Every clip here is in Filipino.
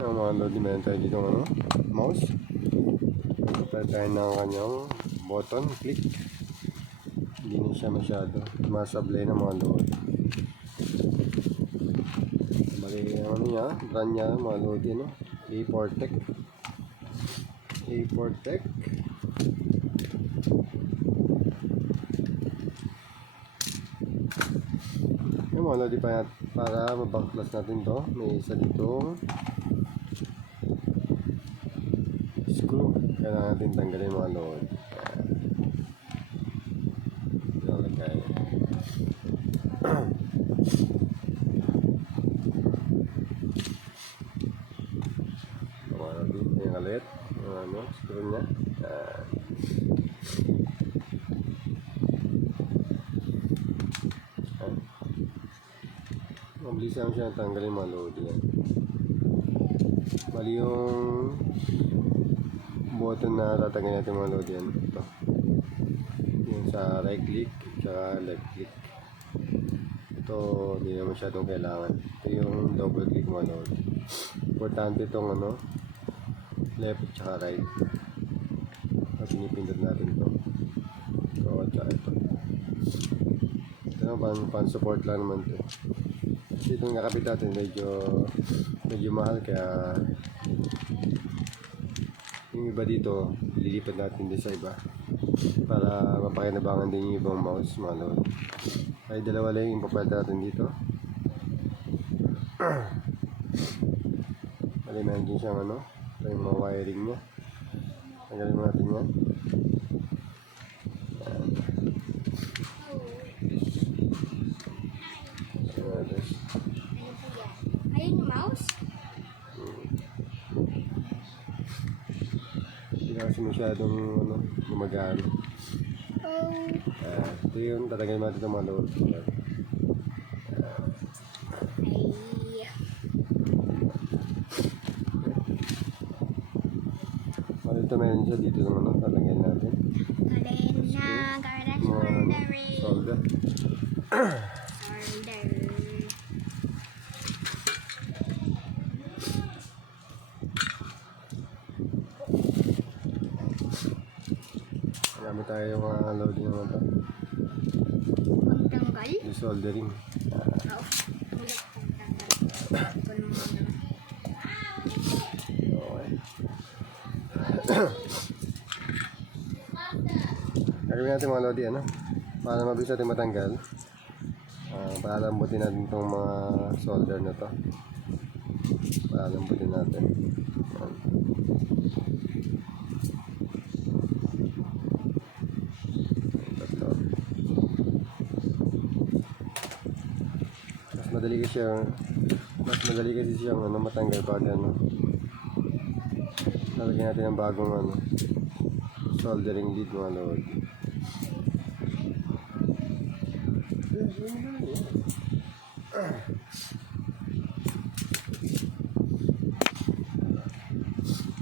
Ang mga lodi, meron tayo dito ano, mouse. Tayo tayo ng kanyang button, click. Hindi na siya masyado masablay ng mga lodi. Bali ano niya, brand niya mga lodi, no? A4Tech. A4Tech. Yung mga lodi pa para mabangklas natin to. May isa dito screw. Kailangan natin tanggalin mga lodi. Lalagay. Mga lodi, yung kalit. Ano, screw niya. Mabilis lang siya tanggalin mga lodi yan. Bali yung button na tatanggalin natin mga lodi yan. Ito. Yung sa right click tsaka left click. Ito hindi na masyadong kailangan. Ito yung double click mga lodi. Importante itong ano, left tsaka right. So pinipindot natin ito. Ito tsaka ito. Ito pan support lang naman ito. Itong nakapit natin medyo mahal, kaya yung iba dito lilipat natin din sa iba para mapakinabangan din yung ibang mouse mga lodi. Ay dalawa lang yung papalta natin dito. Bali meron din siyang ano, yung mga wiring nya. Tanggalin mo natin yan. Ayun yung mouse? Hindi kasi masyadong ano, gumagano. Ito yung tatanggalin natin itong mga lodi. Ito meron siya dito ng ano, tatanggalin natin. Solder. Gamit tayo yung mga loading naman ito. Tanggal? Yung soldering. Gagawin natin mga lodi, ano? Para mabilis natin matanggal. Para lambutin natin itong mga solder na to. Para lambutin natin. Mas madali kasi siyang ano, matanggal pag ano. Lalagyan natin ng bagong ano, soldering lead mga lodi.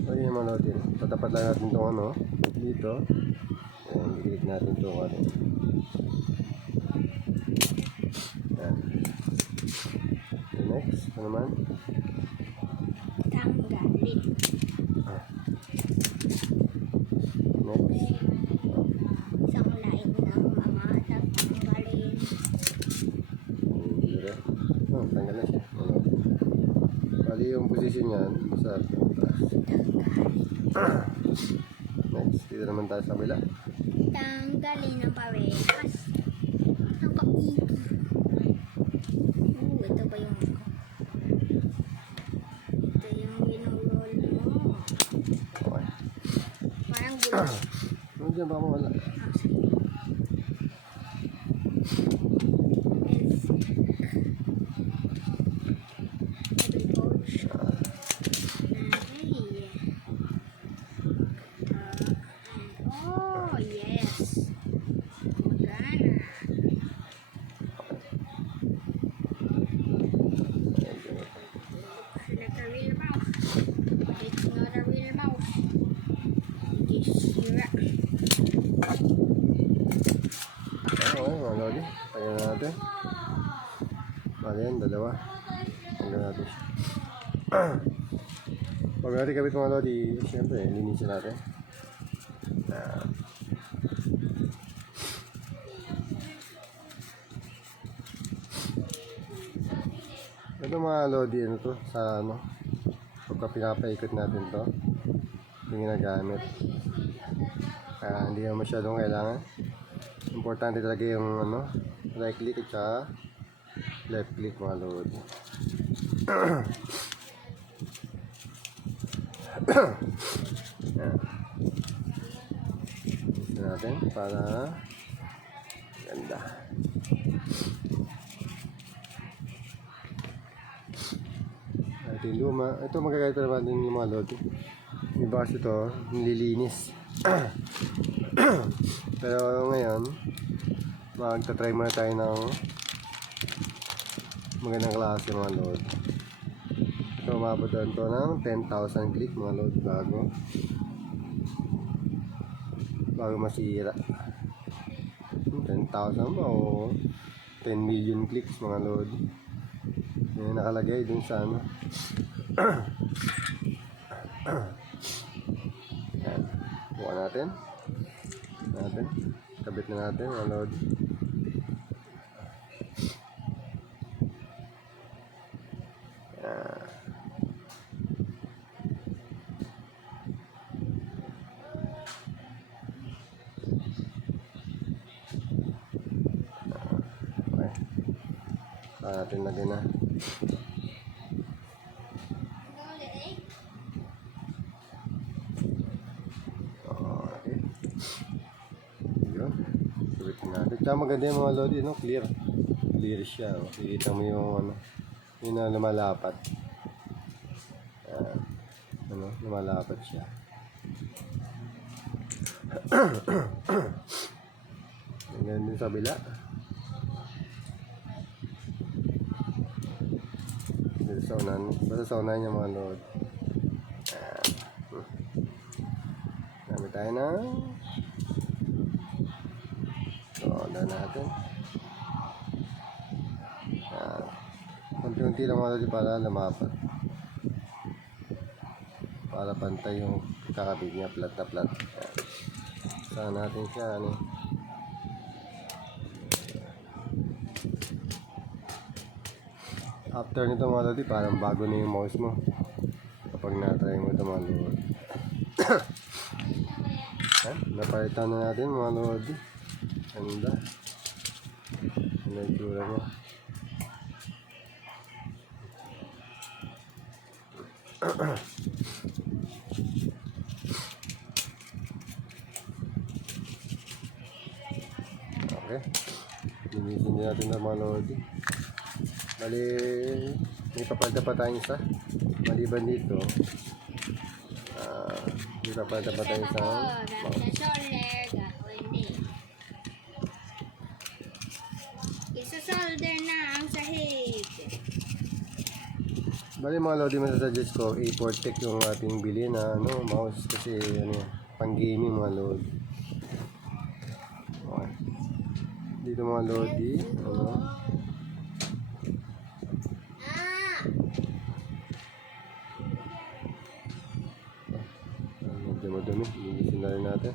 Ayun mga lodi, tatapat lang natin itong ano dito. Ayan, i-click natin itong ano. Ayan. Next, ano naman? Tanggalin. Next. Isang lain ng mga tatanggalin. Tanggal na siya. Bali yung position niyan sa taas. Next, dito naman tayo sa kabila. Tanggalin ang parehas. Ang kaigi. Ito ba yung ito yung winoroll mo. Okay. Parang gulo. Ano dyan, baka mawala. Mga lodi, tanggal na natin. Bali yan, dalawa. Tanggal natin siya. Pag natin kabit mga lodi, siyempre, linisin natin. Ito mga lodi, ano to, sa ano, pagka pinapaikot natin to, yung ginagamit. Kaya hindi naman masyadong kailangan. Importante talaga yung ano, right click at saka left click mga lodi. Gusto natin para ganda. Ito yung luma. Ito magagamit naman din yung mga lodi. May bakas ito, nililinis. Pero ngayon, magta-try muna tayo ng magandang klase mga lodi. Ito umabot doon to ng 10,000 click mga lodi bago masira. 10,000 ba o 10 million clicks mga lodi. Yan nakalagay dun sa ano. Yan. Buka natin. Kabit na natin mga lodi. Yan. Okay. Saan natin lagay na. Okay. Yun. Sabit natin. Tsaka maganda yung mga lodi, no? Clear. Clear siya. Makikita mo yung ano, yung na lumalapat. Ano, lumalapat siya. Ganyan din sa bila. Basta sa unahan niya mga lodi. Gamit tayo na roda natin. Kunti-kunti lang mga lodi para lumapat. Para pantay yung kakabit niya, flat na flat. Saan natin siya ano. After nito mga lodi, parang bago na yung mouse mo kapag na-try mo ito mga lodi. Napalitan na natin mga lodi. Ganda. Ano yung itsura niya. Okay. Linisin din natin ng mga lodi. Bali, may papalda pa tayong isa. Maliban dito, may papalda pa tayong isa. Isa-solder na ang sahig. Bali mga lodi, masasuggest ko, A4 yung ating bili na ano, mouse kasi ano, pang gaming mga lodi. Okay. Dito mga lodi, ano, medyo madumi, linisin na rin natin.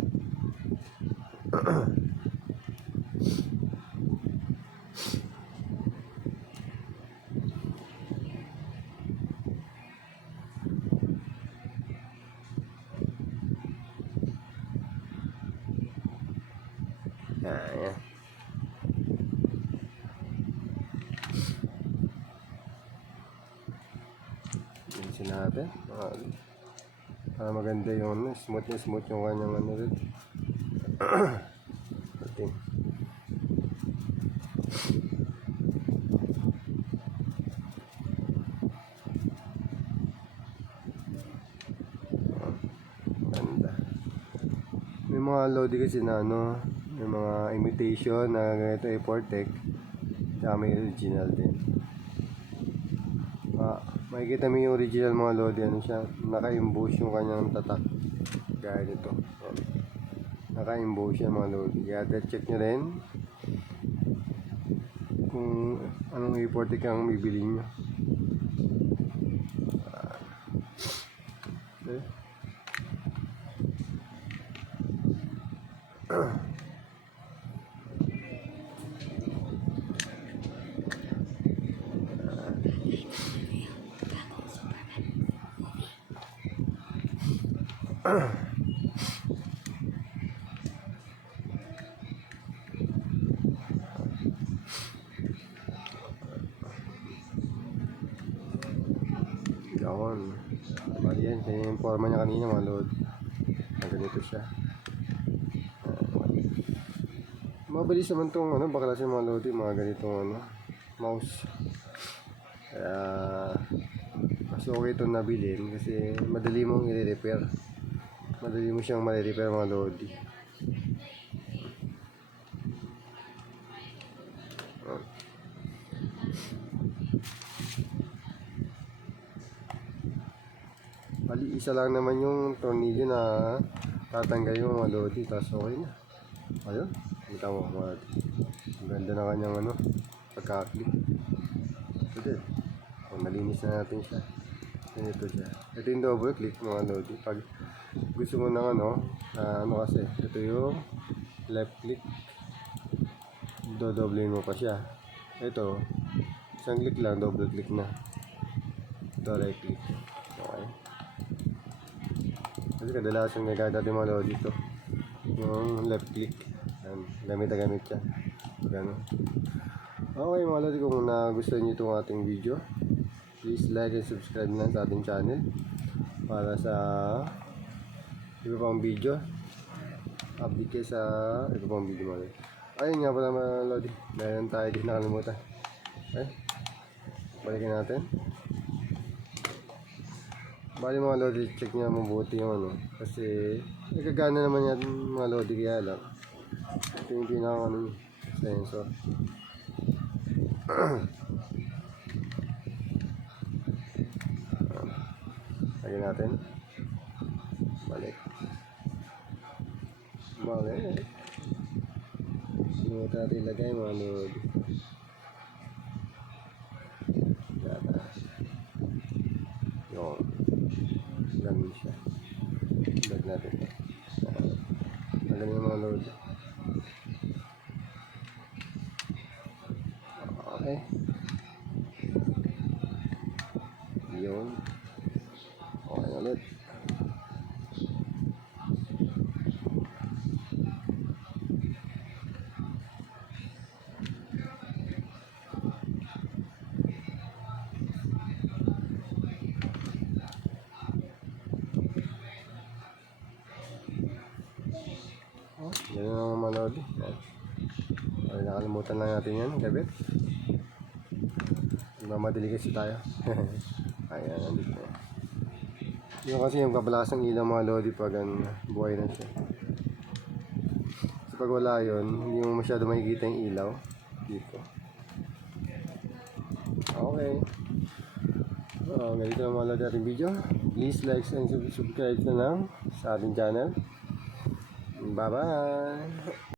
Ayan. Linisin natin. Para maganda yung ano, smooth yung kanyang ano rin. Okay. Ganda. May mga lodi kasi na ano, may mga imitation na ganito A4 tsaka may original din. Makikita mo yung original mga lodi, ano siya, naka-emboss yung kanyang tatak. Gaya nito. Naka-emboss siya mga lodi. Kaya check nyo rin kung anong A4 ang bibili nyo. Okay. Gawon. Bali yan, kaya yung forma niya kanina mga load. Ganito siya. Mabilis naman itong ano, baklasin mga load, yung mga ganitong ano, mouse. Kaya mas okay itong nabilin kasi madali mong i-repair. Madali mo siyang ma-repair mga lodi. Bali, isa lang naman yung tornilyo na tatanggalin mo mga lodi, tapos okay na. Ayun, kita mo mga lodi. Ang ganda na kanyang ano, pagka-clip. Ito, nalinis na natin siya. Ganito siya. Ito yung double click mga lodi. Pag gusto mo ng ano kasi, ito yung left click. Dodoblein mo pa siya. Ito, isang click lang, double click na. Ito, right click. Okay. Kasi kadalasan nagagamit natin mga lodi dito. Yung left click. Yan, gamit na gamit siya. Ganun. Okay mga lodi, kung nagustuhan nyo itong ating video, please like and subscribe na sa ating channel para sa iba pang video. Update kayo sa iba pang video mga lodi. Ayun nga pala mga lodi, meron tayo din nakalimutan. Okay, balikin natin. Bali mga lodi, check nyo mabuti yung ano, kasi nagagana naman yan mga lodi, kaya lang ito yung pinaka ano, sensor. Lagyan natin. Balik. Sunod natin ilagay mga lodi. Yata. Yung ganun siya. Balik natin. Lagyan yung mga lodi. Okay. Yun. Okay ulit. Yan ang mga lodi. Ay, nakalimutan lang natin yan, gabit. Mamadali kasi tayo. Ayan, nandito na. Yun kasi yung kabalakas ng ilaw mga lodi pag buhay na siya. So pag wala yun, hindi mo masyado makikita yung ilaw dito. Okay. So, ganito na mga lodi ating video. Please like and subscribe na lang sa ating channel. Bye bye!